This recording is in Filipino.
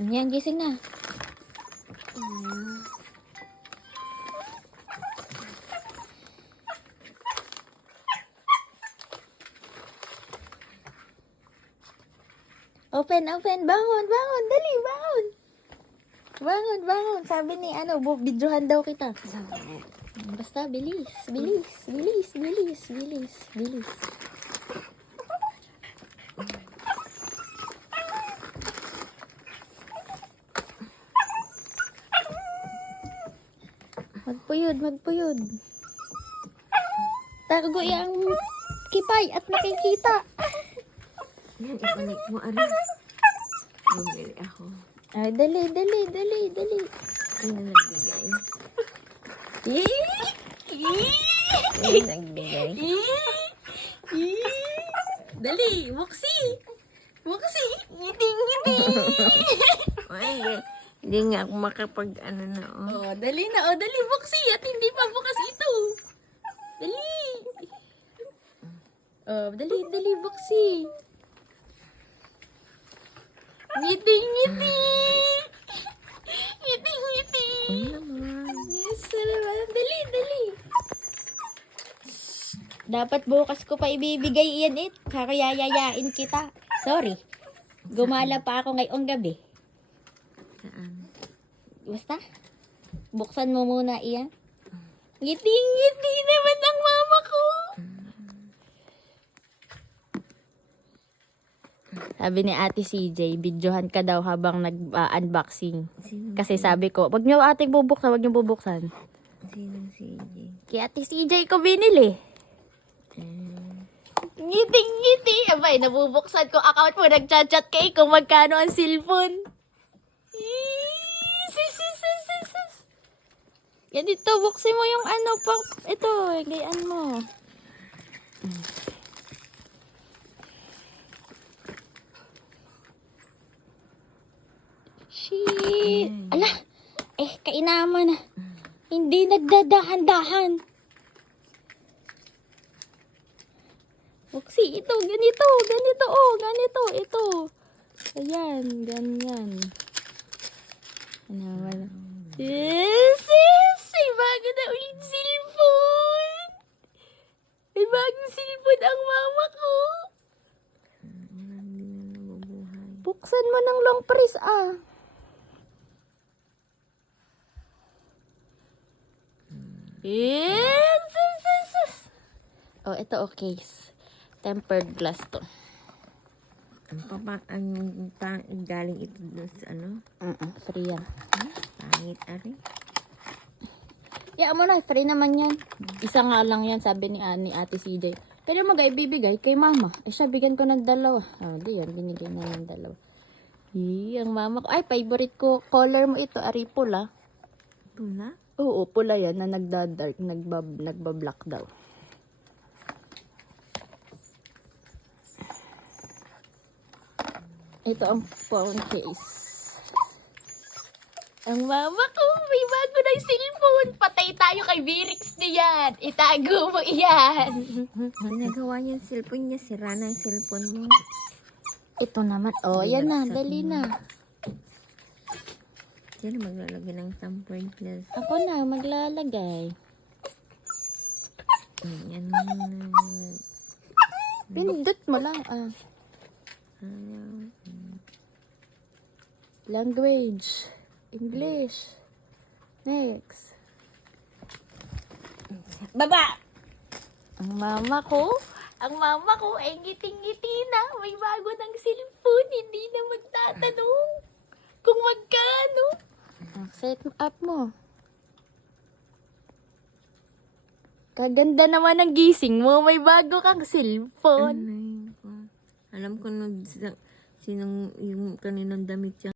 Yan, gising na. Open, open. Bangon, bangon. Dali, bangon. Bangon, bangon. Sabi ni videohan daw kita. Basta, bilis, bilis, bilis, bilis, bilis, bilis. Magpuyod, magpuyod. Tago yung kipay at nakikita. Yan, ibalik mo, Ari. Bumili ako. Ay, dali, dali, dali, dali. Ano nagbigay? Ano nagbigay? Dali, Moxi. Moxi, ngiti-ngiti. Ay, hindi nga ako makapag ano na, oh. Oh, dali na. Oh, dali, Moxi. At hindi pa bukas ito. Dali. Oh, dali, dali, Moxi. Ngiti-ngiti. Ngiti-ngiti. Ano naman? Yes, naman. Dali, dali. Dapat bukas ko pa ibibigay yan kakayayayain kita. Sorry. Gumala pa ako ngayong gabi. Saan? Basta, buksan mo muna iyan. Ngiti-ngiti naman ang mama ko. Sabi ni Ate CJ, videohan ka daw habang nag-unboxing. Kasi sabi ko, wag niyo ating bubuksan, wag niyo bubuksan. Sinong CJ? Kaya Ate CJ ko binili. Ngiti-ngiti. Abay, nabubuksan ko account mo, nagchat-chat kay kung magkano ang cellphone. Sis. Yan dito, buksin mo yung ito, gayan mo. Shit. Ala, kainaman na. Hindi nagdadahan-dahan. Buksi, ito, ganito, ganito, ito. Ayan, ganyan. Ano, wala. Yes, may bago na ulit cellphone. May bagong cellphone ang mama ko. Hindi na nabubuhay. Buksan mo ng long press, Yes. Oh, ito case. Tempered glass to. Galing ito doon sa ano? Free yan. Pangit, Ari. Mo na, free naman yan. Isa nga lang yan, sabi ni Ate CJ. Pero ibibigay kay mama. Siya, bigyan ko ng dalawa. Di yan, binigay na ng dalawa. Ang mama ko. Ay, favorite ko. Color mo ito, Ari, pula. Pula? Oo, pula yan na nagda-dark, nagbablock daw. Ito ang phone case. Ang mama ko, may bago na yung cellphone. Patay tayo kay Virix niyan. Itago mo iyan. Ginagawa niya yung cellphone niya. Sira na yung cellphone mo. Ito naman. Oh, yan na. Dali na. Sino maglalagay ng tempered glass? Ako na, maglalagay. Yan. Pindot mo lang, Language. English. Next. Baba! Ang mama ko ay ngiting-ngiti na. May bago ng cellphone. Hindi na magtatanong kung magkano. Set up mo. Kaganda naman ang gising mo. May bago kang cellphone. Alam ko sinong yung kaninang damit siya.